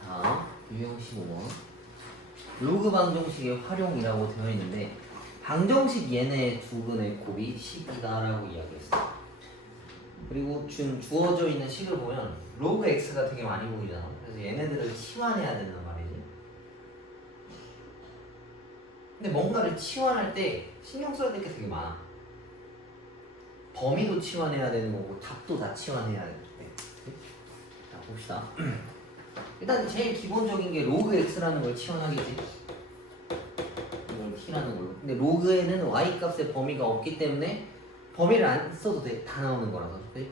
다음 유형 15번 로그 방정식의 활용이라고 되어 있는데 방정식 얘네 두 근의 곱이 10이다라고 이야기했어. 그리고 지금 주어져 있는 식을 보면 로그 x가 되게 많이 보이잖아. 그래서 얘네들을 치환해야 된단 말이지. 근데 뭔가를 치환할 때 신경 써야 될 게 되게 많아. 범위도 치환해야 되는 거고 답도 다 치환해야 돼. 자 봅시다. 일단 제일 기본적인 게 로그 x라는 걸 치환하겠지. 이걸 t라는 걸로. 근데 로그에는 y 값의 범위가 없기 때문에 범위를 안 써도 돼. 다 나오는 거라서. 그치?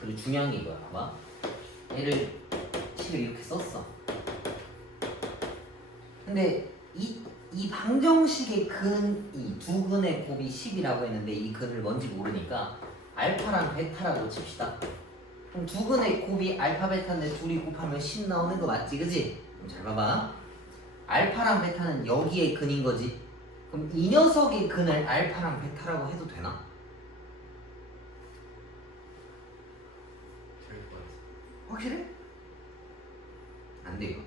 그리고 중요한 게 이거야. 봐봐. 얘를 식을 이렇게 썼어. 근데 이 방정식의 이 두 근의 곱이 10이라고 했는데 이 근을 뭔지 모르니까 알파랑 베타라고 칩시다. 그럼 두 근의 곱이 알파 베타인데 둘이 곱하면 10 나오는 거 맞지? 그지? 그럼 잘 봐봐. 알파랑 베타는 여기의 근인 거지. 그럼 이 녀석의 근을 알파랑 베타라고 해도 되나? 확실해? 안 돼요.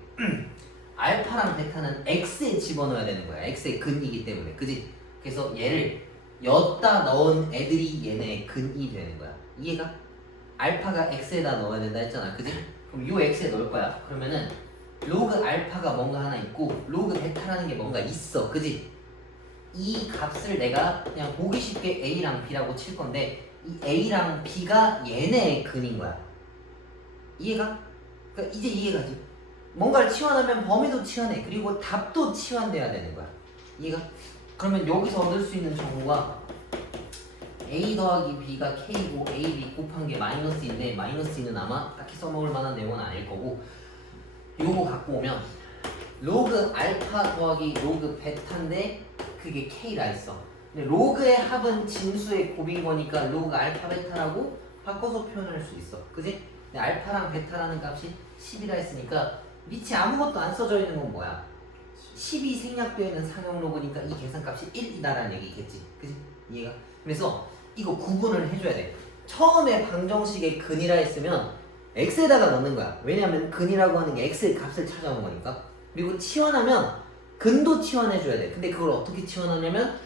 알파랑 베타는 x에 집어넣어야 되는 거야. x의 근이기 때문에. 그지? 그래서 얘를 엿다 넣은 애들이 얘네의 근이 되는 거야. 이해가? 알파가 x에다 넣어야 된다 했잖아. 그지? 그럼 요 x에 넣을 거야. 그러면은 로그 알파가 뭔가 하나 있고 로그 베타라는 게 뭔가 있어. 그지? 이 값을 내가 그냥 보기 쉽게 a랑 b라고 칠 건데 이 a랑 b가 얘네의 근인 거야. 이해가? 그러니까 이제 이해가지? 뭔가를 치환하면 범위도 치환해. 그리고 답도 치환돼야 되는 거야. 이해가? 그러면 여기서 얻을 수 있는 정보가 a 더하기 b가 k고 a, b 곱한 게 마이너스인데 마이너스는 아마 딱히 써먹을 만한 내용은 아닐 거고 요거 갖고 오면 로그 알파 더하기 로그 베타인데 그게 k라 했어. 근데 로그의 합은 진수의 곱인 거니까 로그 알파 베타라고 바꿔서 표현할 수 있어. 그지? 근데 알파랑 베타라는 값이 10이라 했으니까 밑에 아무것도 안 써져 있는 건 뭐야? 10이 생략되어 있는 상형 로그니까 이 계산값이 1이다라는 얘기겠지. 그지? 이해가? 그래서 이거 구분을 해줘야 돼. 처음에 방정식의 근이라 했으면 x에다가 넣는 거야. 왜냐면 근이라고 하는 게 x의 값을 찾아오는 거니까. 그리고 치환하면 근도 치환해줘야 돼. 근데 그걸 어떻게 치환하냐면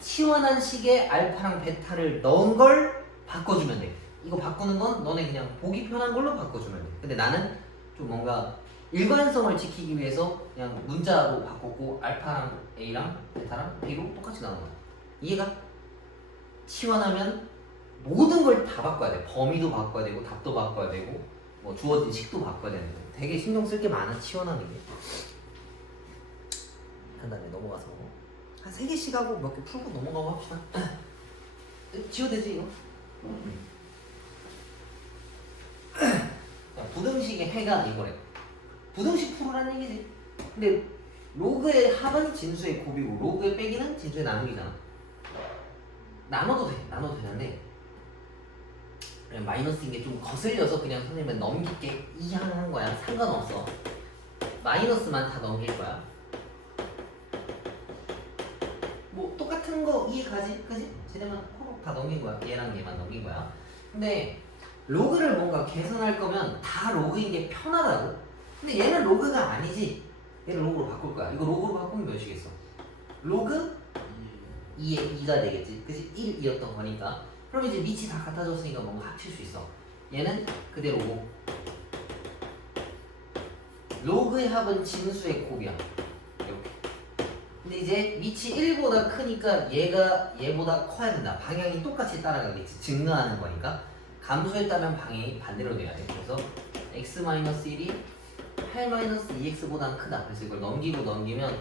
치환한 식에 알파랑 베타를 넣은 걸 바꿔주면 돼. 이거 바꾸는 건 너네 그냥 보기 편한 걸로 바꿔주면 돼. 근데 나는 좀 뭔가 일관성을 지키기 위해서 그냥 문자로 바꿨고 알파랑 A랑 베타랑 B로 똑같이 나온 거야. 이해가? 치환하면 모든 걸 다 바꿔야 돼. 범위도 바꿔야 되고 답도 바꿔야 되고 뭐 주어진 식도 바꿔야 되는 거. 되게 신경 쓸 게 많아. 치환하는 게. 한 다음에 넘어가서 한 3개씩 하고 몇 개 풀고 넘어가고 합시다. 지워되지 이거? 부등식의 해가 이거래. 부등식 풀으라는 얘기지. 근데 로그의 합은 진수의 곱이고 로그의 빼기는 진수의 나누기잖아. 나눠도 돼. 나눠도 되는데 그냥 마이너스인 게 좀 거슬려서 그냥 선생님은 넘길게 이해하는 거야. 상관없어. 마이너스만 다 넘길 거야. 뭐 똑같은 거 이해가지? 그지? 쟤네만 호록 다 넘긴 거야. 얘랑 얘만 넘긴 거야. 근데 로그를 뭔가 계산할 거면 다 로그인 게 편하다고? 근데 얘는 로그가 아니지. 얘를 로그로 바꿀 거야. 이거 로그로 바꾸면 몇이겠어? 로그 2에 2가 되겠지. 그치? 1이었던 거니까. 그럼 이제 밑이 다 같아졌으니까 뭔가 합칠 수 있어. 얘는 그대로고. 로그의 합은 진수의 곱이야. 이렇게. 근데 이제 밑이 1보다 크니까 얘가 얘보다 커야 된다. 방향이 똑같이 따라가겠지. 증가하는 거니까. 감소했다면 방향이 반대로 돼야 돼. 그래서 x-1이 8-2x보다 크다. 그래서 이걸 넘기면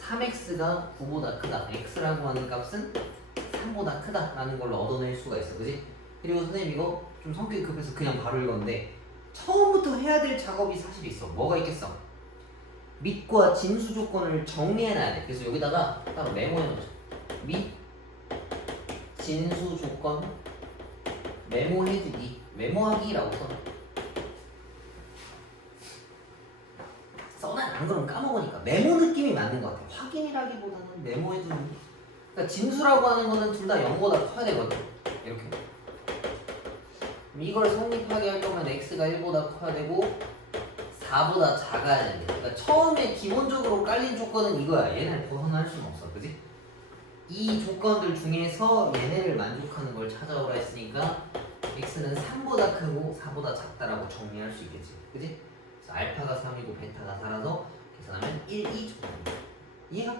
3x가 9보다 크다. x라고 하는 값은 3보다 크다라는 걸로 얻어낼 수가 있어. 그지? 그리고 선생님 이거 좀 성격이 급해서 그냥 바로 읽었는데 처음부터 해야 될 작업이 사실 있어. 뭐가 있겠어? 밑과 진수 조건을 정리해놔야 돼. 그래서 여기다가 따로 메모해놓자. 밑, 진수 조건, 메모해두기. 메모하기라고 써놔. 안 그러면 까먹으니까. 메모 느낌이 맞는 것 같아. 확인이라기보다는 메모해두는. 그러니까 진수라고 하는 거는 둘 다 0보다 커야 되거든. 이렇게. 이걸 성립하게 하려면 x가 1보다 커야 되고 4보다 작아야 된대. 그러니까 처음에 기본적으로 깔린 조건은 이거야. 얘네를 벗어날 수는 없어. 그지? 이 조건들 중에서 얘네를 만족하는 걸 찾아오라 했으니까 x는 3보다 크고 4보다 작다라고 정리할 수 있겠지. 그지? 그래서 알파가 3이고 베타가 4라서 계산하면 1, 2 조건. 이해가?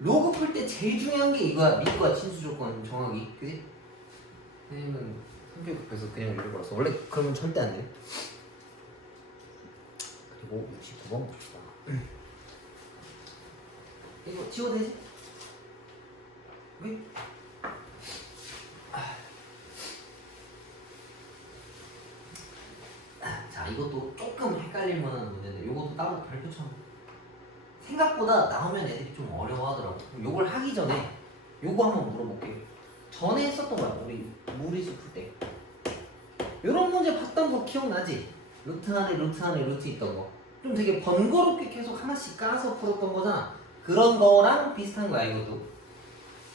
로그 풀 때 제일 중요한 게 이거야. 밑과 친수 조건 정하기. 그지? 선생님은 성격 급해서 그냥 읽어봤어. 원래 그러면 절대 안 돼. 그리고 69번 봅시다. 이거 지워도 되지? 왜? 자, 이것도 조금 헷갈릴 만한 문제인데 이것도 따로 발표처럼 생각보다 나오면 애들이 좀 어려워하더라고. 요걸 하기 전에 요거 한번 물어볼게요. 전에 했었던 거야. 우리 무리수 풀 때. 요런 문제 봤던 거 기억나지? 루트 안에 루트 안에 루트 있던 거. 좀 되게 번거롭게 계속 하나씩 까서 풀었던 거잖아. 그런 거랑 비슷한 거야 이것도.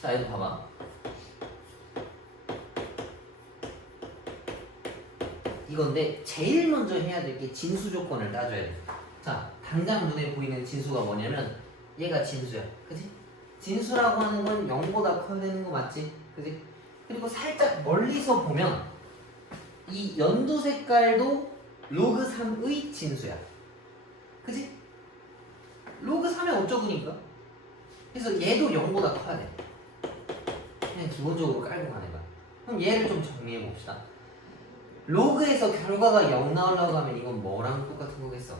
자, 이거 봐봐. 이건데 제일 먼저 해야 될 게 진수 조건을 따져야 돼. 자, 당장 눈에 보이는 진수가 뭐냐면 얘가 진수야. 그지? 진수라고 하는 건 0보다 커야 되는 거 맞지? 그지? 그리고 살짝 멀리서 보면 이 연두 색깔도 로그 3의 진수야. 그지? 로그 3의 어쩌구니까? 그래서 얘도 0보다 커야 돼. 그냥 기본적으로 깔고 가는 거야. 그럼 얘를 좀 정리해 봅시다. 로그에서 결과가 0 나오려고 하면 이건 뭐랑 똑같은 거겠어?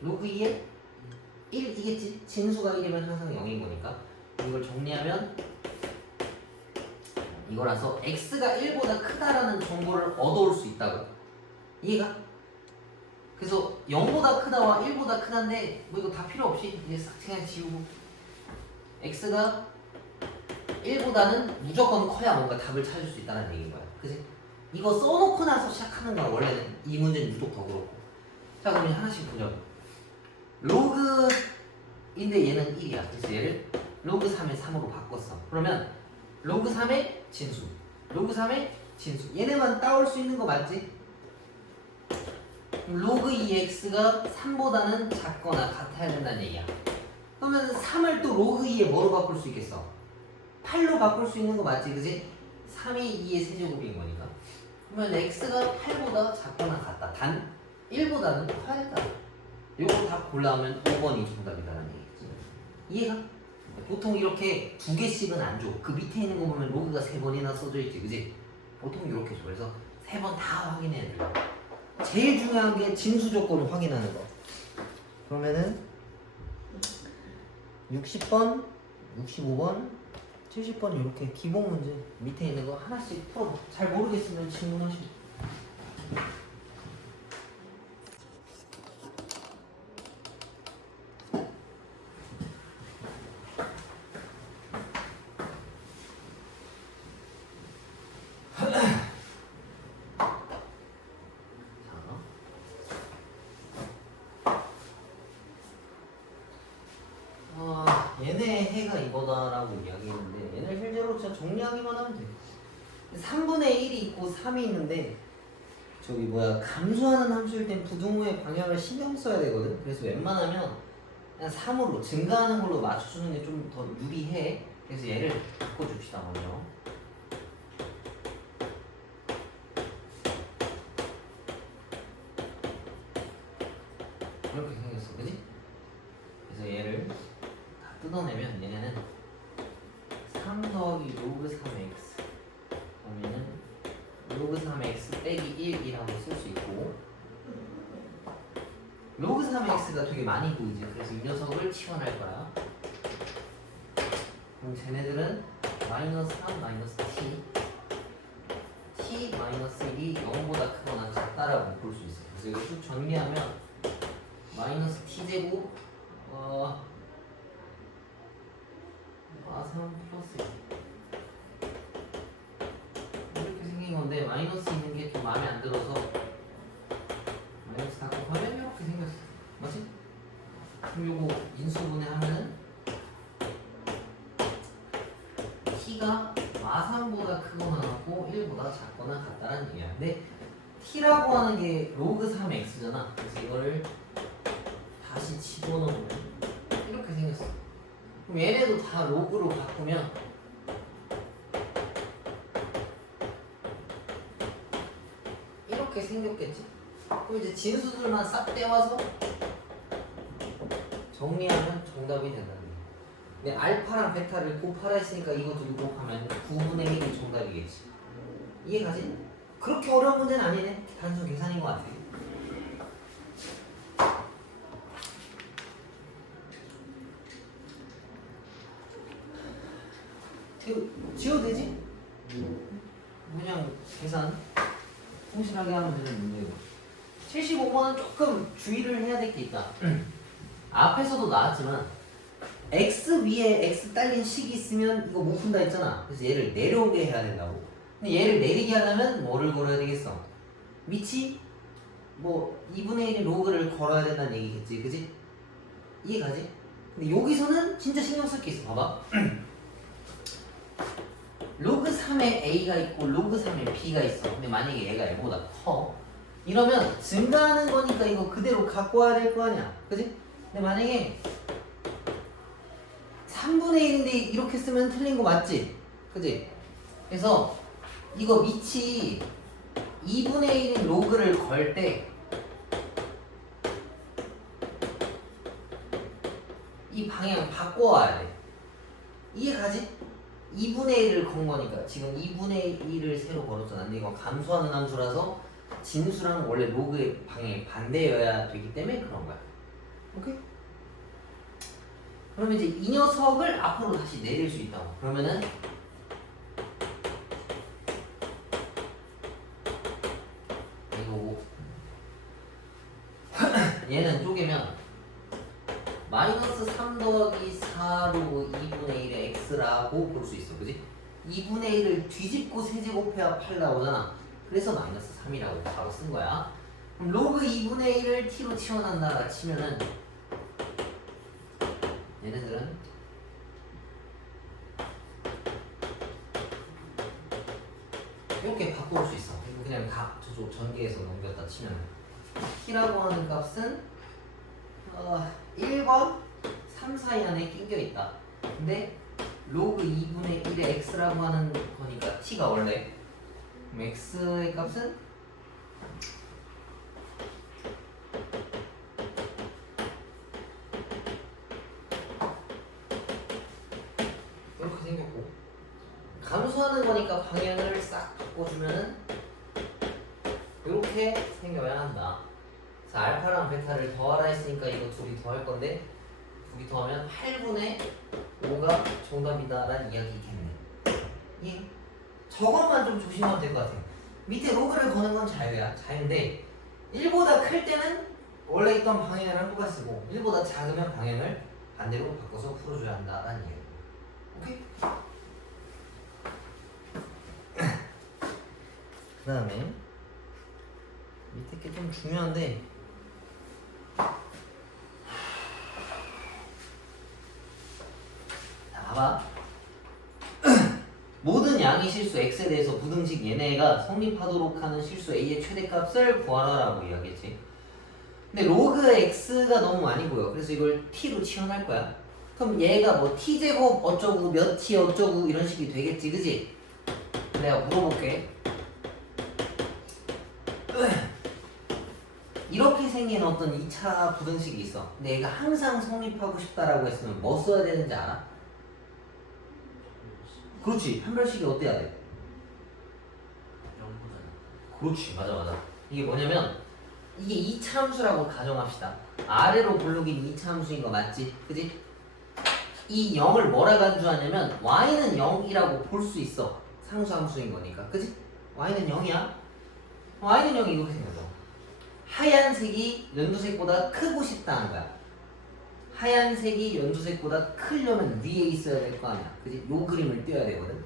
로그 2에 1이겠지? 진수가 1이면 항상 0인 거니까 이걸 정리하면 이거라서 x가 1보다 크다라는 정보를 얻어올 수 있다고. 이해가? 그래서 0보다 크다와 1보다 크다인데 뭐 이거 다 필요 없이 이제 싹 그냥 지우고 x가 1보다는 무조건 커야 뭔가 답을 찾을 수 있다는 얘기인 거야. 그지? 이거 써놓고 나서 시작하는 거야. 원래는 이 문제는 유독 더 그렇고. 자, 그럼 이제 하나씩 보자. 로그인데 얘는 1이야. 그래서 얘를 로그 3에 3으로 바꿨어. 그러면 로그 3의 진수, 로그 3의 진수. 얘네만 따올 수 있는 거 맞지? 로그 2x가 3보다는 작거나 같아야 된다는 얘기야. 그러면 3을 또 로그 2에 뭐로 바꿀 수 있겠어? 8로 바꿀 수 있는 거 맞지? 그지? 3이 2의 세제곱인 거니까. 그러면 x가 8보다 작거나 같다. 단 1보다는 커야 된다. 요거 다 골라오면 5번이 정답이다라는 얘기지. 이해가? 보통 이렇게 두 개씩은 안 줘. 그 밑에 있는 거 보면 로그가 3번이나 써져 있지, 그지? 보통 이렇게 줘. 그래서 3번 다 확인해야 돼. 제일 중요한 게 진수 조건을 확인하는 거. 그러면은 60번, 65번, 70번 이렇게 기본 문제 밑에 있는 거 하나씩 풀어봐. 잘 모르겠으면 질문하시고. 얘네 해가 이거다라고 이야기했는데 얘네 실제로 진짜 정리하기만 하면 돼. 3분의 1이 있고 3이 있는데 저기 뭐야 감소하는 함수일 땐 부등호의 방향을 신경 써야 되거든. 그래서 웬만하면 그냥 3으로 증가하는 걸로 맞춰주는 게 좀 더 유리해. 그래서 얘를 바꿔줍시다 먼저. 이렇게 생겼어, 그지? 그래서 얘를 뜯어내면 얘네는 3 더하기 로그 3x 그러면은 로그 3x 빼기 1이라고 쓸 수 있고 로그 3x가 되게 많이 보이지. 그래서 이 녀석을 치환할 거야. 그럼 쟤네들은 마이너스 3 마이너스 t 마이너스 1이 0보다 크거나 작다라고 볼 수 있어. 그래서 이거 쭉 정리하면 마이너스 t제곱 3 플러스 이렇게 생긴 건데 마이너스 있는 게 좀 마음에 안 들어서 마이너스 다 곱하면 이렇게 생겼어. 맞지? 그럼 요거 인수분해 하면은 t가 마삼보다 크거나 하고 1보다 작거나 같다는 얘기야. 근데 t라고 하는 게 로그 3x잖아. 그래서 이거를 다시 집어넣으면 이렇게 생겼어. 그럼 얘네도 다 로그로 바꾸면 이렇게 생겼겠지? 그럼 이제 진수들만 싹 떼와서 정리하면 정답이 된다는 거야. 근데 알파랑 베타를 곱하라 했으니까 이거 두고 곱하면 9분의 1이 정답이겠지. 이해가지? 그렇게 어려운 문제는 아니네. 단순 계산인 것 같아. 지워도 되지? 그냥 계산 성실하게 하면 되는 문제고. 75번은 조금 주의를 해야 될 게 있다. 앞에서도 나왔지만 x 위에 x 딸린 식이 있으면 이거 못 푼다 했잖아. 그래서 얘를 내려오게 해야 된다고. 근데 얘를 내리게 하려면 뭐를 걸어야 되겠어? 밑이 뭐 2분의 1의 로그를 걸어야 된다는 얘기겠지, 그지? 이해가지? 근데 여기서는 진짜 신경 쓸 게 있어. 봐봐. 로그 3에 a가 있고 로그 3에 b가 있어. 근데 만약에 얘가 얘보다 커 이러면 증가하는 거니까 이거 그대로 갖고 와야 될 거 아니야, 그지? 근데 만약에 3분의 1인데 이렇게 쓰면 틀린 거 맞지? 그지? 그래서 이거 밑이 2분의 1인 로그를 걸 때 이 방향 바꿔와야 돼. 이해가지? 2분의 1을 건 거니까 지금 2분의 1을 새로 걸었잖아. 근데 이거 감소하는 함수라서 진수랑 원래 로그의 방향이 반대여야 되기 때문에 그런 거야. 오케이? 그러면 이제 이 녀석을 앞으로 다시 내릴 수 있다고. 그러면은 이거고 얘는 쪼개면 마이너스 3 더하기 4로그 2분의 1의 x라고 볼 수 있어. 그지? 2분의 1을 뒤집고 세제곱해야 8 나오잖아. 그래서 마이너스 3이라고 바로 쓴 거야. 그럼 로그 2분의 1을 t로 치워난다 치면은 얘네들은 이렇게 바꿔올 수 있어. 이거 그냥 저쪽 전개해서 넘겼다 치면 t라고 하는 값은 1과 3 사이 안에 낑겨 있다. 근데 로그 2분의 1의 x라고 하는 거니까 t가 원래 그럼 x의 값은 이렇게 생겼고 감소하는 거니까 방향을 싹 바꿔주면은 이렇게 생겨야 한다. 자, 알파랑 베타를 더하라 했으니까 이거 둘이 더할 건데 둘이 더하면 8분의 5가 정답이다라는 이야기겠네. 예? 저것만 좀 조심하면 될 것 같아. 밑에 로그를 거는 건 자유야. 자유인데 1보다 클 때는 원래 있던 방향이랑 똑같이 쓰고 1보다 작으면 방향을 반대로 바꿔서 풀어줘야 한다라는 이야기. 오케이? 그 다음에 밑에 게 좀 중요한데 봐봐. 모든 양의 실수 x에 대해서 부등식 얘네가 성립하도록 하는 실수 a의 최대값을 구하라라고 이야기했지. 근데 로그 x가 너무 많이 보여. 그래서 이걸 t로 치환할 거야. 그럼 얘가 뭐 t제곱 어쩌고 몇 t 어쩌고 이런 식이 되겠지, 그지? 내가 물어볼게. 이렇게 생긴 어떤 2차 부등식이 있어. 근데 얘가 항상 성립하고 싶다라고 했으면 뭐 써야 되는지 알아? 그렇지. 판별식이 어때야 돼? 0보다는 그렇지. 맞아. 이게 뭐냐면 이게 2차 함수라고 가정합시다. 아래로 블록인 2차 함수인 거 맞지? 그지? 이 0을 뭐라 간주하냐면 y는 0이라고 볼 수 있어. 상수 함수인 거니까. 그지? y는 0이야. y는 0이 이렇게 생겼어. 하얀색이 연두색보다 크고 싶다는 거야. 하얀색이 연두색보다 크려면 위에 있어야 될 거 아니야. 그지? 요 그림을 띄워야 되거든.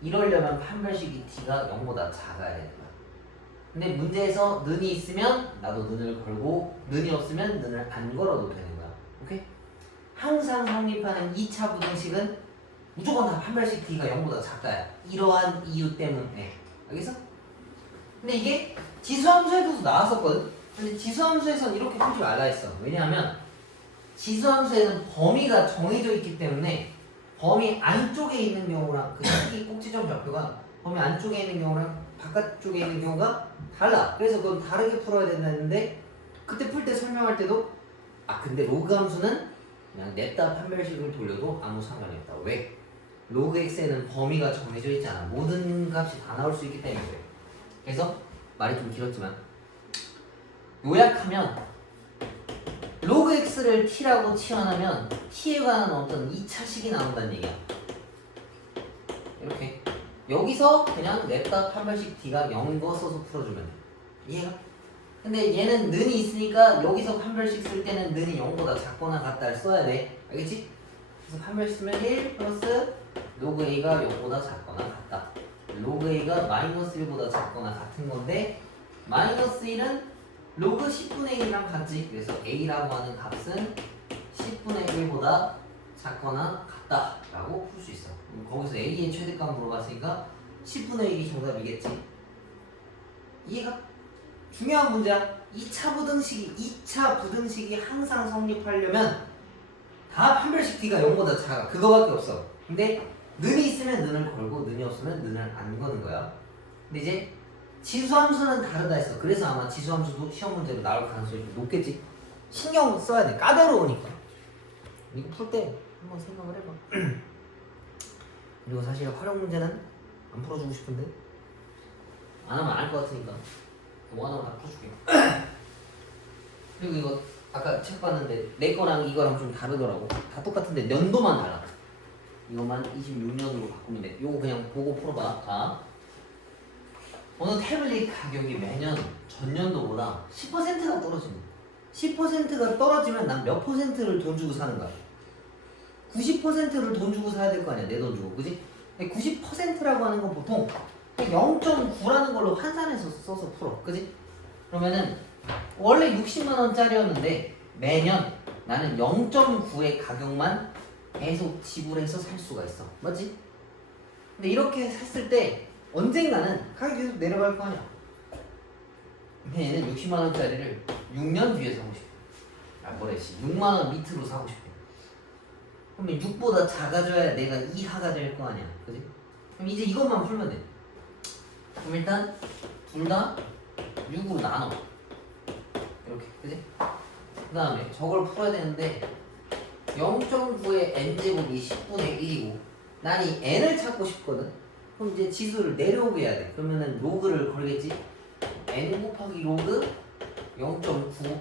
이러려면 판별식이 t가 0보다 작아야 되는 거야. 근데 문제에서 는이 있으면 나도 는을 걸고 는이 없으면 는을 안 걸어도 되는 거야. 오케이? 항상 성립하는 2차 부등식은 무조건 다 판별식 D가 0보다 작다야. 이러한 이유 때문에. 알겠어? 근데 이게 지수함수에도 나왔었거든? 근데 지수함수에서는 이렇게 풀지 말라 했어. 왜냐하면 지수함수에는 범위가 정해져 있기 때문에 범위 안쪽에 있는 경우랑 그 식이 꼭지점 좌표가 범위 안쪽에 있는 경우랑 바깥쪽에 있는 경우가 달라. 그래서 그건 다르게 풀어야 된다는데 그때 풀 때 설명할 때도 근데 로그 함수는 그냥 냅다 판별식을 돌려도 아무 상관이 없다. 왜? 로그 x에는 범위가 정해져 있잖아. 모든 값이 다 나올 수 있기 때문에 그래. 그래서 말이 좀 길었지만 요약하면 로그 x를 t라고 치환하면 t에 관한 어떤 2차식이 나온다는 얘기야. 이렇게 여기서 그냥 냅다 판별식 d가 0인 거 써서 풀어주면 돼. 이해가? 근데 얘는 는이 있으니까 여기서 판별식 쓸 때는 는이 0보다 작거나 같다를 써야 돼. 알겠지? 그래서 판별식 쓰면 1 플러스 로그 a가 0보다 작거나 같다. 로그 a가 마이너스 1보다 작거나 같은 건데 마이너스 1은 로그 10분의 1이랑 같지. 그래서 a라고 하는 값은 10분의 1보다 작거나 같다 라고 풀 수 있어. 거기서 a의 최대값 물어봤으니까 10분의 1이 정답이겠지. 이해가? 중요한 문제야. 2차 부등식이 항상 성립하려면 다 판별식 d가 0보다 작아. 그거밖에 없어. 근데 는이 있으면 는을 걸고 는이 없으면 는을 안 거는 거야. 근데 이제 지수함수는 다르다 했어. 그래서 아마 지수함수도 시험 문제로 나올 가능성이 높겠지. 신경 써야 돼. 까다로우니까. 이거 풀 때 한번 생각을 해봐. 그리고 사실 활용 문제는 안 풀어주고 싶은데 안 하면 안 할 것 같으니까 뭐 하나만 다 풀어줄게. 그리고 이거 아까 책 봤는데 내 거랑 이거랑 좀 다르더라고. 다 똑같은데 연도만 달라. 이거만 26년으로 바꾸면 돼. 이거 그냥 보고 풀어봐. 자, 어느 태블릿 가격이 매년 전년도보다 10%가 떨어집니다. 10%가 떨어지면 난 몇 퍼센트를 돈 주고 사는 거야? 90%를 돈 주고 사야 될 거 아니야. 내 돈 주고. 그지? 90%라고 하는 건 보통 0.9라는 걸로 환산해서 써서 풀어. 그지? 그러면은 원래 60만 원짜리였는데 매년 나는 0.9의 가격만 계속 지불해서 살 수가 있어. 맞지? 근데 이렇게 샀을 때 언젠가는 가격이 계속 내려갈 거 아니야. 근데 얘는 60만 원짜리를 6년 뒤에 사고 싶어. 6만 원 밑으로 사고 싶어. 그러면 6보다 작아져야 내가 이하가 될 거 아니야. 그지? 그럼 이제 이것만 풀면 돼. 그럼 일단 둘 다 6으로 나눠. 이렇게. 그지? 그 다음에 저걸 풀어야 되는데 0.9의 n제곱이 10분의 1이고 난 이 n을 찾고 싶거든. 그럼 이제 지수를 내려오게 해야 돼. 그러면은 로그를 걸겠지. n 곱하기 로그 0.9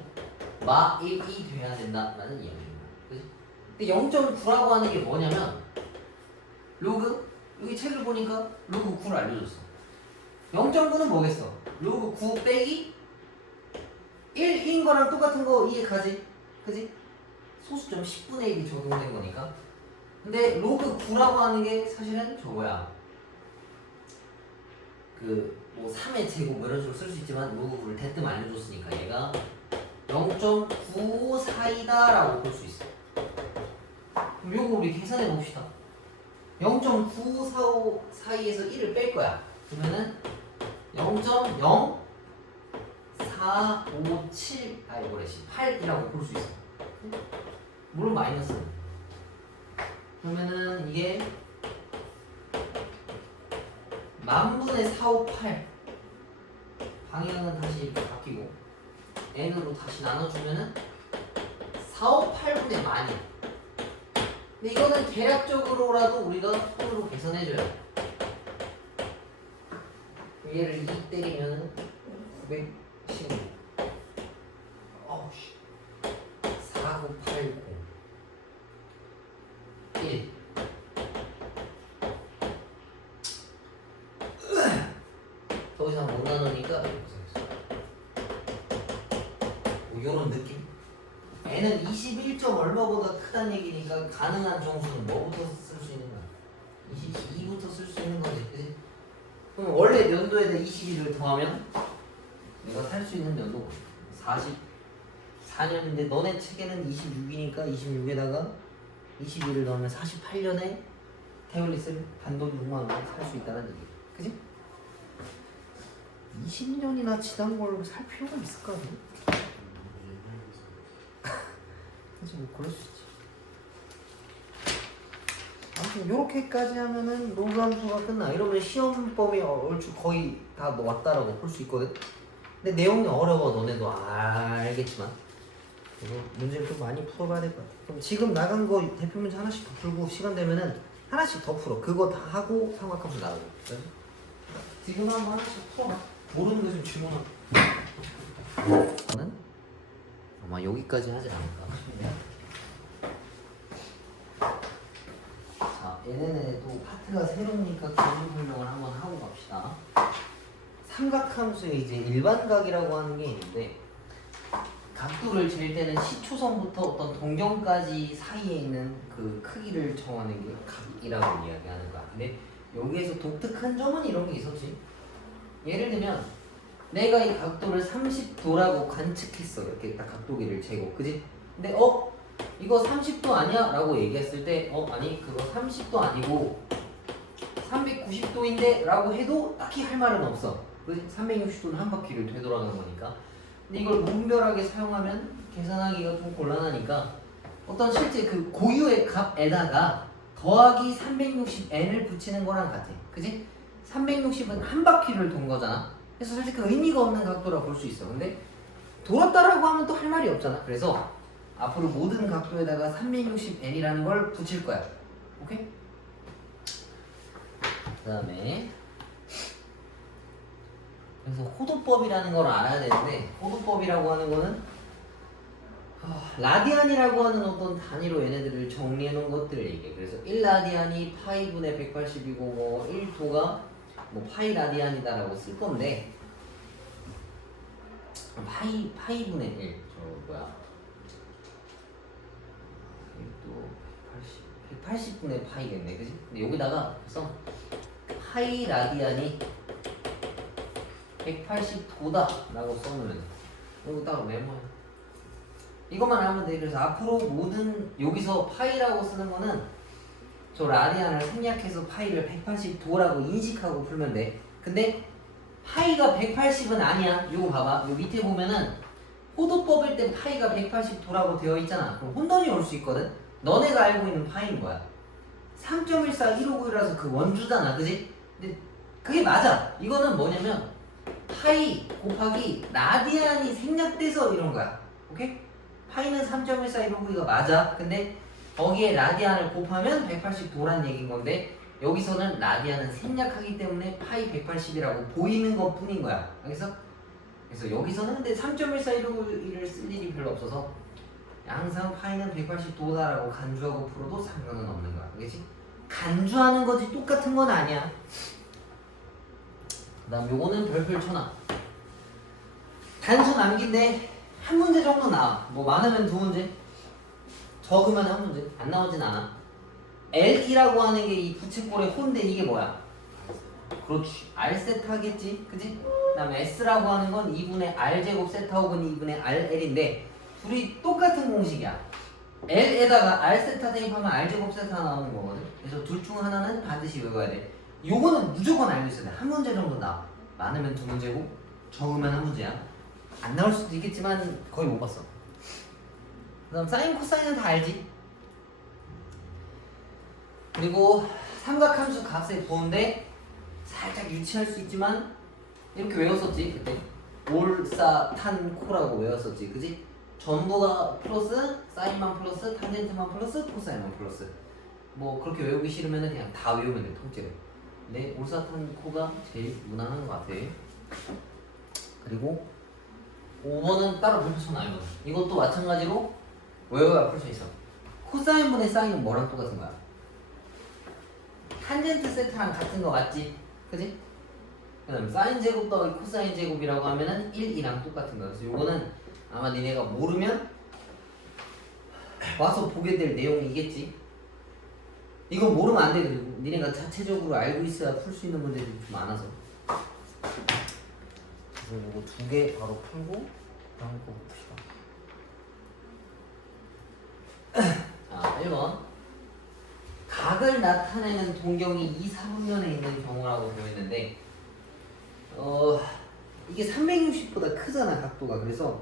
마 1이 돼야 된다라는 이야기입니다. 그치? 근데 0.9라고 하는 게 뭐냐면 로그 여기 책을 보니까 로그 9를 알려줬어. 0.9는 뭐겠어? 로그 9 빼기 1인 거랑 똑같은 거 이해가지? 그지? 소수점 10분의 1이 적용된 거니까. 근데 로그 9라고 하는 게 사실은 저거야. 뭐 3의 제곱 뭐 이런 식으로 쓸 수 있지만 로그 9를 대뜸 알려줬으니까 얘가 0.9 사이다 라고 볼 수 있어. 그럼 요거 우리 계산해 봅시다. 0.945 사이에서 1을 뺄 거야. 그러면은 0.0457 8이라고 볼 수 있어. 물론 마이너스. 그러면은 이게 만분의 458 방향은 다시 이렇게 바뀌고 n으로 다시 나눠주면은 458분의 만이야. 근데 이거는 계략적으로라도 우리가 손으로 계산해줘야 돼. 얘를 2 때리면은 915 어우씨 4980 1 더 이상 못 나누니까 뭐 요런 느낌? n은 21점 얼마보다 크다는 얘기니까 가능한 정수는 뭐부터 쓸 수 있는 거야? 22부터 쓸 수 있는 거지, 그치? 그럼 원래 연도에다 21을 더하면 내가 살 수 있는 연도가 44년인데 너네 책에는 26이니까 26에다가 21을 넣으면 48년에 태블릿을 단돈 6만 원에 살 수 있다는 얘기. 그지? 20년이나 지난 걸 살 필요가 있을까? 그치, 뭐 그럴 수 있지. 아무튼 요렇게까지 하면은 로그함수가 끝나. 이러면 시험 범위 얼추 거의 다 왔다라고 볼 수 있거든. 근데 내용이 어려워. 너네도 알겠지만 그래서 문제를 좀 많이 풀어봐야 될 것 같아. 그럼 지금 나간 거 대표 문제 하나씩 더 풀고 시간 되면은 하나씩 더 풀어. 그거 다 하고 삼각함수 나오고. 그래? 지금 한번 하나씩 풀어봐. 모르는 거 좀 질문하고. 저는 아마 여기까지 하지 않을까 싶네요. 자, 얘네는 또 파트가 새로우니까 기본 설명을 한번 하고 갑시다. 삼각함수에 이제 일반각이라고 하는 게 있는데 각도를 잴 때는 시초선부터 어떤 동경까지 사이에 있는 그 크기를 정하는 게 각이라고 이야기하는 거야. 근데 여기에서 독특한 점은 이런 게 있었지. 예를 들면 내가 이 각도를 30도라고 관측했어. 이렇게 딱 각도기를 재고, 그지? 근데 이거 30도 아니야? 라고 얘기했을 때 아니 그거 30도 아니고 390도인데 라고 해도 딱히 할 말은 없어. 그지? 360도는 한 바퀴를 되돌아가는 거니까. 근데 이걸 무분별하게 사용하면 계산하기가 좀 곤란하니까 어떤 실제 그 고유의 값에다가 더하기 360n을 붙이는 거랑 같아. 그지? 360은 한 바퀴를 돈 거잖아. 그래서 사실 그 의미가 없는 각도라고 볼 수 있어. 근데 돌았다라고 하면 또 할 말이 없잖아. 그래서 앞으로 모든 각도에다가 360n이라는 걸 붙일 거야. 오케이? 그 다음에 그래서 호도법이라는 걸 알아야 되는데 호도법이라고 하는 거는 라디안이라고 하는 어떤 단위로 얘네들을 정리해 놓은 것들을 얘기해. 그래서 1라디안이 파이분의 180이고 뭐 1도가 뭐 파이 라디안이다라고 쓸 건데 파이분의 1 저 뭐야 1도 180분의 파이겠네, 그지? 근데 여기다가 그래서 파이 라디안이 180도다 라고 써놓으면 여기다가 메모해. 이것만 하면 돼. 그래서 앞으로 모든 여기서 파이라고 쓰는 거는 저 라디안을 생략해서 파이를 180도라고 인식하고 풀면 돼. 근데 파이가 180은 아니야. 이거 봐봐. 요 밑에 보면은 호도법일 때 파이가 180도라고 되어 있잖아. 그럼 혼돈이 올 수 있거든. 너네가 알고 있는 파이는 뭐야? 3.14159이라서 그 원주잖아, 그지? 근데 그게 맞아. 이거는 뭐냐면 파이 곱하기 라디안이 생략돼서 이런 거야. 오케이? 파이는 3.14159가 맞아. 근데 거기에 라디안을 곱하면 180도란 얘기인 건데 여기서는 라디안은 생략하기 때문에 파이 180이라고 보이는 것 뿐인 거야. 그래서 여기서는 근데 3.14151을 쓸 일이 별로 없어서 항상 파이는 180도다라고 간주하고 풀어도 상관은 없는 거야. 알겠지? 간주하는 거지 똑같은 건 아니야. 그 다음 요거는 별표 쳐놔. 단수 남기인데 한 문제 정도 나와. 뭐 많으면 두 문제, 적으면 한 문제. 안 나오진 않아. L이라고 하는 게 이 부채꼴의 호인데 이게 뭐야? 그렇지. R 세타겠지? 그지? 그 다음에 S라고 하는 건 2분의 R제곱 세타 혹은 2분의 RL인데 둘이 똑같은 공식이야. L에다가 R 세타 대입하면 R제곱 세타 나오는 거거든. 그래서 둘 중 하나는 반드시 외워야 돼. 요거는 무조건 알고 있어야 돼. 한 문제 정도 나와. 많으면 두 문제고 적으면 한 문제야. 안 나올 수도 있겠지만 거의 못 봤어. 그 다음 사인 코사인은 다 알지? 그리고 삼각함수 값을 보는데 살짝 유치할 수 있지만 이렇게 외웠었지 그때. 올사탄코라고 외웠었지, 그지? 전부가 플러스 사인만 플러스 탄젠트만 플러스 코사인만 플러스. 뭐 그렇게 외우기 싫으면 그냥 다 외우면 돼, 통째로. 근데 올사탄코가 제일 무난한 것 같아. 그리고 5번은 따로 별표 쳐놔요. 이것도 마찬가지로 외워야 풀 수 있어. 코사인분의 사인은 뭐랑 똑같은 거야? 탄젠트 세타랑 같은 거 맞지? 그지? 그 다음 사인 제곱 더하기 코사인 제곱이라고 하면은 1, 2랑 똑같은 거야. 그래서 요거는 아마 니네가 모르면 와서 보게 될 내용이겠지. 이거 모르면 안 돼. 니네가 자체적으로 알고 있어야 풀 수 있는 문제들이 좀 많아서. 그래서 요거 두 개 바로 풀고 다음 거 봅시다. 자, 1번 각을 나타내는 동경이 2, 4분면에 있는 경우라고 되어 있는데 이게 360보다 크잖아 각도가. 그래서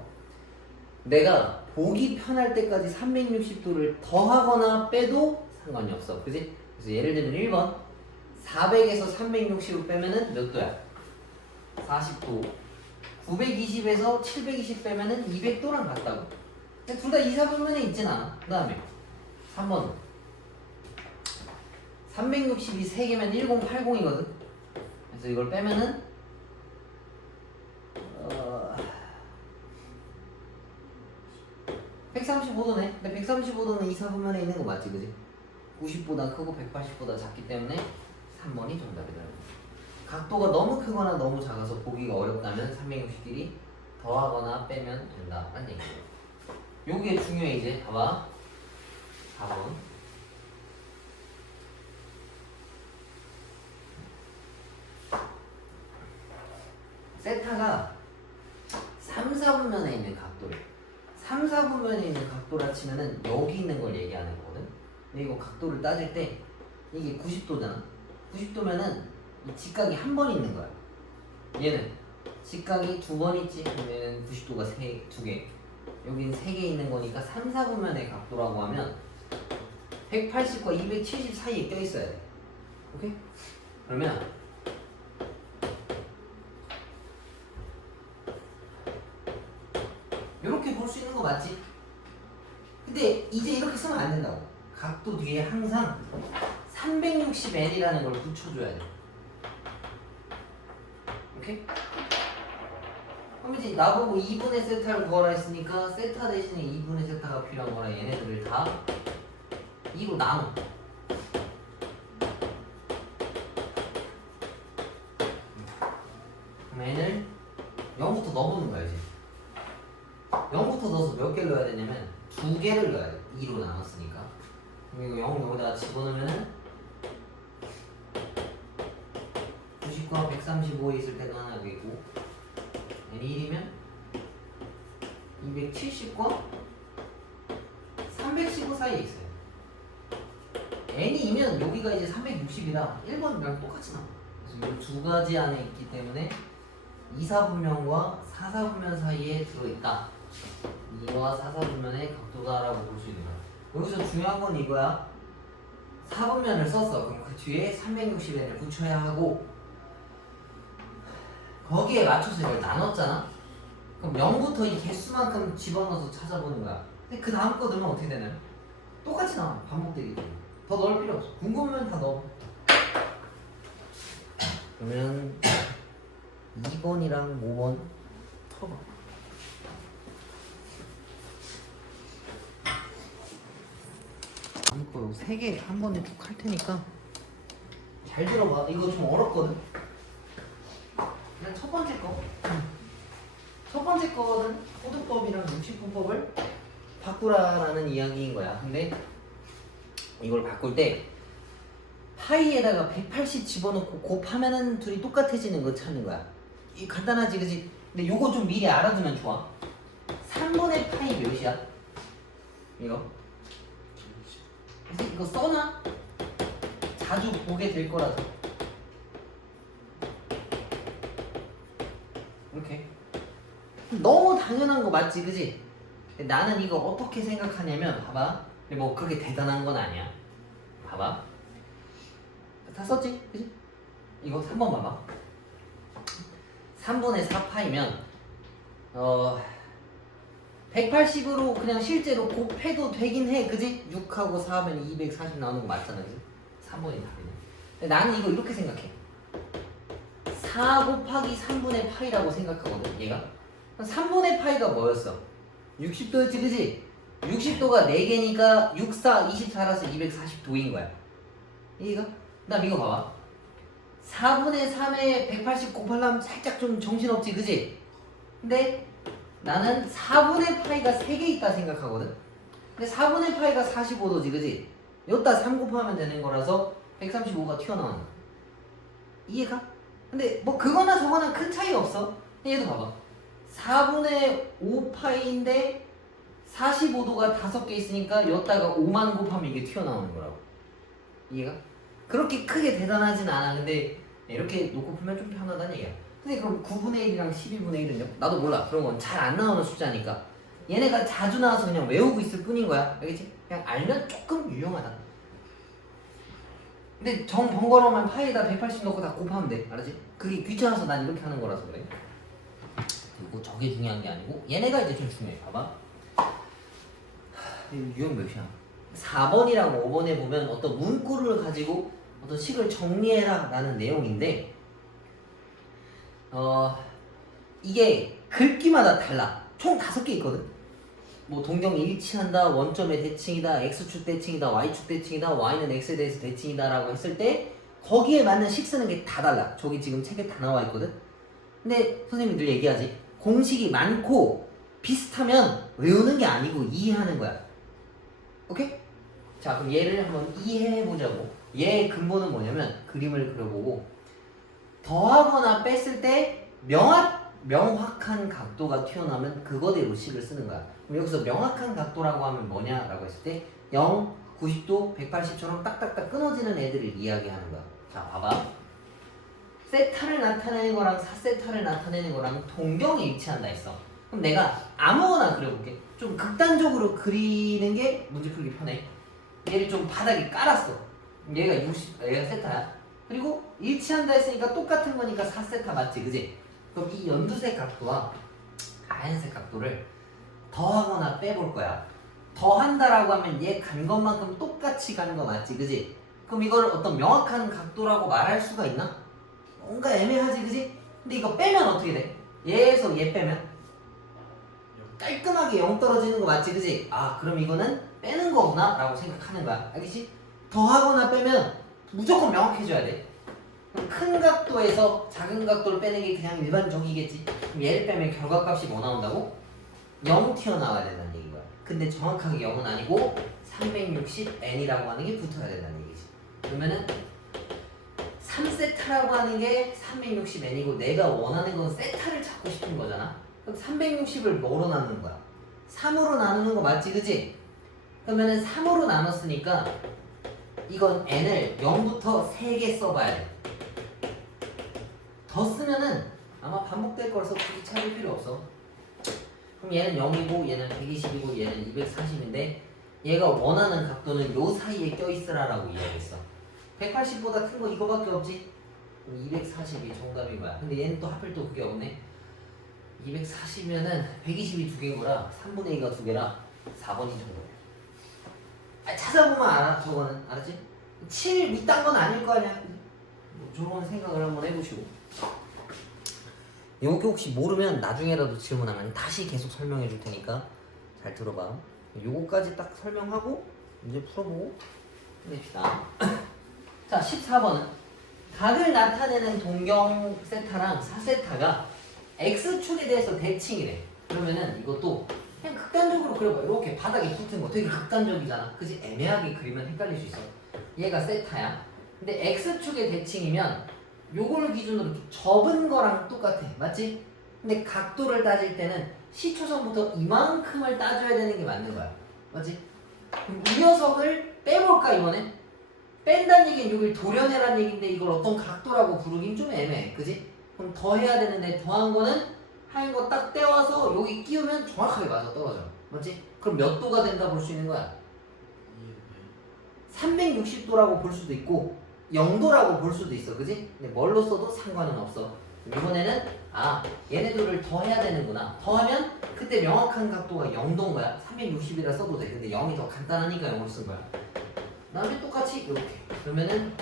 내가 보기 편할 때까지 360도를 더하거나 빼도 상관이 없어. 그지? 그래서 예를 들면 1번 400에서 360을 빼면은 몇 도야? 40도. 920에서 720 빼면은 200도랑 같다고. 둘 다 2, 4분면에 있진 않아. 그 다음에 3번 360이 3개면 1080이거든. 그래서 이걸 빼면은 135도네. 근데 135도는 2, 4분면에 있는 거 맞지, 그지? 90보다 크고 180보다 작기 때문에 3번이 정답이더라고. 각도가 너무 크거나 너무 작아서 보기가 어렵다면 360끼리 더하거나 빼면 된다라는 얘기예요. 요게 중요해. 이제 봐봐. 4번. 세타가 3, 4분면에 있는 각도를 3, 4분면에 있는 각도라 치면은 여기 있는 걸 얘기하는 거거든. 근데 이거 각도를 따질 때 이게 90도잖아. 90도면은 이 직각이 한 번 있는 거야. 얘는 직각이 두 번 있지. 그러면 90도가 두 개. 여긴 세 개 있는 거니까 3, 4분면의 각도라고 하면 180과 270 사이에 껴 있어야 돼. 오케이? 그러면 이렇게 볼 수 있는 거 맞지? 근데 이제 이렇게 쓰면 안 된다고. 각도 뒤에 항상 360L이라는 걸 붙여줘야 돼. 오케이? 그럼 이제 나보고 2분의 세타를 구하라 했으니까 세타 대신에 2분의 세타가 필요한 거라 얘네들을 다 2로 나눠. 그럼 얘를 0부터 넣어보는 거야 이제. 0부터 넣어서 몇 개를 넣어야 되냐면 2개를 넣어야 돼. 2로 나눴으니까. 그럼 이거 0 여기다가 집어넣으면은 90과 135에 있을 때가 하나 있고 n이 1이면 270과 315 사이에 있어요. n이 2면 여기가 이제 360이라 1번이랑 똑같이 나와. 그래서 이 두 가지 안에 있기 때문에 2, 4분면과 4, 4분면 사이에 들어있다. 2와 4, 4분면의 각도다라고 볼 수 있는 거야. 여기서 중요한 건 이거야. 4분면을 썼어. 그럼 그 뒤에 360n을 붙여야 하고 거기에 맞춰서 이걸 나눴잖아. 그럼 0부터 이 개수만큼 집어넣어서 찾아보는 거야. 근데 그 다음 거 넣으면 어떻게 되나요? 똑같이 나와. 반복되기 때문에. 더 넣을 필요 없어. 궁금하면 다 넣어. 그러면 2번이랑 5번 털어봐. 이거 3개 한 번에 쭉 할 테니까 잘 들어봐. 이거 좀 어렵거든. 그냥 첫 번째 거. 첫 번째 거는 호두법이랑 60분법을 바꾸라라는 이야기인 거야. 근데 이걸 바꿀 때 파이에다가 180 집어넣고 곱하면은 둘이 똑같아지는 거 찾는 거야. 이 간단하지, 그지? 근데 요거 좀 미리 알아두면 좋아. 3분의 파이 몇이야? 이거. 그래서 이거 써놔. 자주 보게 될 거라서. 이렇게. 너무 당연한 거 맞지, 그지? 나는 이거 어떻게 생각하냐면, 봐봐. 뭐 그렇게 대단한 건 아니야. 봐봐. 다 썼지? 그지? 이거 3번 봐봐. 3분의 4파이면 180으로 그냥 실제로 곱해도 되긴 해. 그지? 6하고 4하면 240 나오는 거 맞잖아. 그지? 3번이 답이네. 근데 나는 이거 이렇게 생각해. 4 곱하기 3분의 파이라고 생각하거든, 얘가. 3분의 파이가 뭐였어? 60도였지, 그지? 60도가 4개니까 6, 4, 24라서 240도인 거야. 이해가? 그 다음 이거 봐봐. 4분의 3에 180 곱하려면 살짝 좀 정신없지, 그지? 근데 나는 4분의 파이가 3개 있다 생각하거든? 근데 4분의 파이가 45도지, 그지? 여기다 3 곱하면 되는 거라서 135가 튀어나오는 거야. 이해가? 근데 뭐 그거나 저거나 큰 차이 없어. 얘도 봐봐. 4분의 5파이인데 45도가 5개 있으니까 여기다가 5만 곱하면 이게 튀어나오는 거라고. 이해가? 그렇게 크게 대단하진 않아. 근데 이렇게 놓고 풀면 좀 편하다는 얘기야. 근데 그럼 9분의 1이랑 12분의 1은요? 나도 몰라. 그런 건 잘 안 나오는 숫자니까. 얘네가 자주 나와서 그냥 외우고 있을 뿐인 거야. 알겠지? 그냥 알면 조금 유용하다. 근데 정 번거로우면 파이에다 180 넣고 다 곱하면 돼. 알았지? 그게 귀찮아서 난 이렇게 하는 거라서 그래. 그리고 저게 중요한 게 아니고 얘네가 이제 좀 중요해. 봐봐. 유형 몇이야? 4번이랑 5번에 보면 어떤 문구를 가지고 어떤 식을 정리해라 라는 내용인데 이게 글귀마다 달라. 총 5개 있거든. 뭐 동경이 일치한다, 원점의 대칭이다, x축 대칭이다, y축 대칭이다, y는 x에 대해서 대칭이다 라고 했을 때 거기에 맞는 식 쓰는 게 다 달라. 저기 지금 책에 다 나와 있거든. 근데 선생님이 늘 얘기하지. 공식이 많고 비슷하면 외우는 게 아니고 이해하는 거야. 오케이? 자, 그럼 얘를 한번 이해해보자고. 얘의 근본은 뭐냐면 그림을 그려보고 더하거나 뺐을 때 명확한 각도가 튀어나오면 그거대로 식을 쓰는 거야. 그럼 여기서 명확한 각도라고 하면 뭐냐라고 했을 때 0, 90도, 180처럼 딱딱딱 끊어지는 애들을 이야기하는 거야. 자, 봐봐. 세타를 나타내는 거랑 4세타를 나타내는 거랑 동경이 일치한다 했어. 그럼 내가 아무거나 그려볼게. 좀 극단적으로 그리는 게 문제 풀기 편해. 얘를 좀 바닥에 깔았어. 얘가 세타야. 그리고 일치한다 했으니까 똑같은 거니까 4세타 맞지, 그지? 그럼 이 연두색 각도와 하얀색 각도를 더하거나 빼볼 거야. 더한다라고 하면 얘 간 것만큼 똑같이 가는 거 맞지, 그지? 그럼 이걸 어떤 명확한 각도라고 말할 수가 있나? 뭔가 애매하지, 그지? 근데 이거 빼면 어떻게 돼? 얘에서 얘 빼면 깔끔하게 0 떨어지는 거 맞지, 그지? 아, 그럼 이거는 빼는 거구나 라고 생각하는 거야. 알겠지? 더하거나 빼면 무조건 명확해져야 돼. 그럼 큰 각도에서 작은 각도를 빼는 게 그냥 일반적이겠지. 그럼 얘를 빼면 결과값이 뭐 나온다고? 0 튀어나와야 된다는 얘기인 거야. 근데 정확하게 0은 아니고 360n이라고 하는 게 붙어야 된다는 얘기지. 그러면은 3세타라고 하는 게 360n이고 내가 원하는 건 세타를 찾고 싶은 거잖아. 그럼 360을 뭐로 나누는 거야? 3으로 나누는 거 맞지, 그지? 그러면은 3으로 나눴으니까 이건 n을 0부터 3개 써봐야 돼. 더 쓰면은 아마 반복될 거라서 굳이 찾을 필요 없어. 그럼 얘는 0이고 얘는 120이고 얘는 240인데 얘가 원하는 각도는 요 사이에 껴있으라라고 이야기했어. 180보다 큰 거 이거밖에 없지? 그럼 240이 정답인 거야. 근데 얘는 또 하필 또 그게 없네. 240이면은 120이 2개인 거라 3분의 2가 2개라 4번이 정답이야. 아, 찾아보면 알아. 저거는 알았지? 7 이딴 건 아닐 거 아니야. 뭐 저런 생각을 한번 해보시고. 요게 혹시 모르면 나중에라도 질문하면 다시 계속 설명해 줄 테니까 잘 들어봐. 요거까지 딱 설명하고 이제 풀어보고 냅시다. 자, 14번은 각을 나타내는 동경 세타랑 4세타가 X축에 대해서 대칭이래. 그러면은 이것도 그냥 극단적으로 그려봐. 이렇게 바닥에 붙은 거 되게 극단적이잖아. 그치? 애매하게 그리면 헷갈릴 수 있어. 얘가 세타야. 근데 X축의 대칭이면 요걸 기준으로 이렇게 접은 거랑 똑같아. 맞지? 근데 각도를 따질 때는 시초선부터 이만큼을 따줘야 되는 게 맞는 거야. 맞지? 그럼 이 녀석을 빼볼까 이번에? 뺀다는 얘기는 여기를 도려내라는 얘기인데 이걸 어떤 각도라고 부르긴 좀 애매해. 그지? 그럼 더 해야 되는데 더한 거는 하얀 거 딱 떼와서 여기 끼우면 정확하게 맞아 떨어져. 맞지? 그럼 몇 도가 된다 볼 수 있는 거야? 360도라고 볼 수도 있고 0도라고 볼 수도 있어. 그지? 근데 뭘로 써도 상관은 없어. 이번에는 얘네들을 더 해야 되는구나. 더하면 그때 명확한 각도가 0도인 거야. 360이라 써도 돼. 근데 0이 더 간단하니까 0을 쓴 거야. 그 다음에 똑같이 이렇게. 그러면은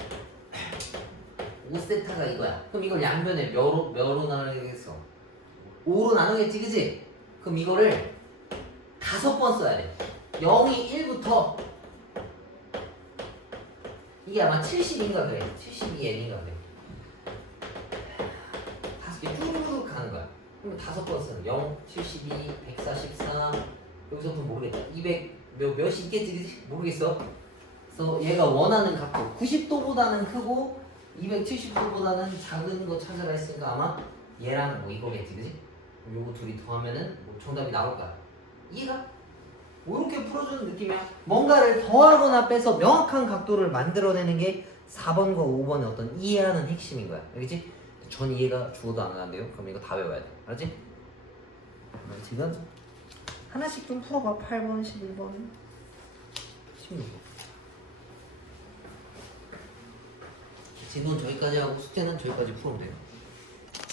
5세타가 이거야. 그럼 이걸 양변에 몇로 나누겠어? 5로 나누겠지, 그지? 그럼 이거를 5번 써야 돼. 0이 1부터 이게 아마 70인가 그래. 72n인가 그래. 5개 쭈르륵 가는 거야. 그러면 5번 쓰는 0, 72, 144 여기서부터 모르겠다. 200 몇이 있겠지, 그지? 모르겠어. 그래서 얘가 원하는 각도 90도보다는 크고 270도보다는 작은 거 찾아라 했으니까 아마 얘랑 뭐 이거겠지, 그지? 요거 둘이 더하면은 뭐 정답이 나올 거야. 이해가? 이렇게 풀어주는 느낌이야. 뭔가를 더하거나 빼서 명확한 각도를 만들어내는 게 4번과 5번의 어떤 이해하는 핵심인 거야. 알겠지? 전 이해가 죽어도 안 가는데요. 그럼 이거 다 외워야 돼. 알았지? 지금 하나씩 좀 풀어봐. 8번, 11번, 16번. 지도는 저기까지 하고 숙제는 저기까지 풀어도 돼요.